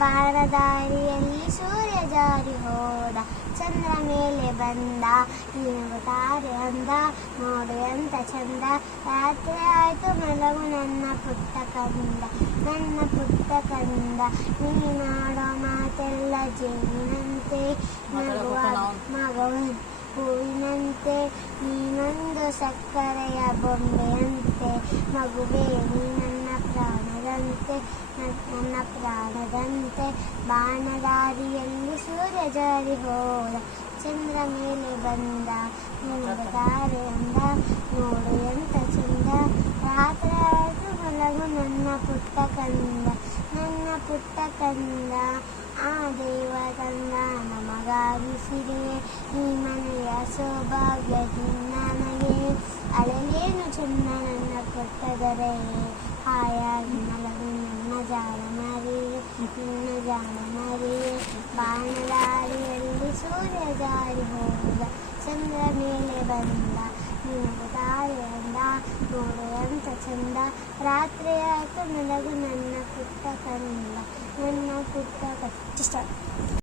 ಬಾಣದಾರಿಯಲ್ಲಿ ಸೂರ್ಯ ಜಾರಿ ಹೋದ, ಚಂದ್ರ ಮೇಲೆ ಬಂದ, ನೀನು ತಾರೆ ಅಂದ, ನೋಡು ಎಂತ ಚಂದ. ರಾತ್ರಿ ಆಯ್ತು ಮಲಗು ನನ್ನ ಪುಟ್ಟ ಕಂದ, ನನ್ನ ಪುಟ್ಟ ಕಂದ. ನೀನಾಡೋ ಮಾತೆಲ್ಲ ಜೇನಿನಂತೆ, ನಗುವ ಮಗವ ಹೂವಿನಂತೆ, ನೀನೊಂದು ಸಕ್ಕರೆಯ ಬೊಂಬೆಯಂತೆ. ಮಗುವೇ ನೀ ನನ್ನ ಪ್ರಾಣದಂತೆ, ನನ್ನ ಪ್ರಾಣದಂತೆ. ಬಾಣದಾರಿಯಲ್ಲಿ ಸೂರ್ಯ ಜಾರಿ ಹೋದ, ಚಂದ್ರ ಮೇಲೆ ಬಂದ, ನೀನು ತಾರೆ ಅಂದ, ನೋಡು ಎಂತ ಚಂದ. ರಾತ್ರಿ ಆಯ್ತು ಮಲಗು ನನ್ನ ಪುಟ್ಟ ಕಂದ, ನನ್ನ ಪುಟ್ಟ ಕಂದ. ಆ ದೇವ ತಂದ ನಮಗಾಗಿ ಸಿರಿಯೇ, ಈ ಮನೆಯ ಸೌಭಾಗ್ಯದಿಂದ ನನಗೆ. ಅಳಲೇನು ಚೆನ್ನ ನನ್ನ ಪುಟ್ಟದರೆ, ಹಾಯಾಗಿ ಮಲಗು ನನ್ನ ಜಾಣ ಮರಿಯೇ, ನಿನ್ನ ಜಾಣ ಮರಿಯೇ. ಬಾಣದಾರಿಯಲ್ಲಿ ಸೂರ್ಯ ಜಾರಿ ಹೋದ, ಚಂದ್ರ ಮೇಲೆ ಬಂದ, ನೀನು ತಾರೆ ಅಂದ, ನೋಡು ಎಂತ ಚಂದ. ರಾತ್ರಿ ಆಯ್ತು ಮಲಗು ನನ್ನ ಪುಟ್ಟ ಕಂದ, ನನ್ನ ಪುಟ್ಟ ಕಂದ.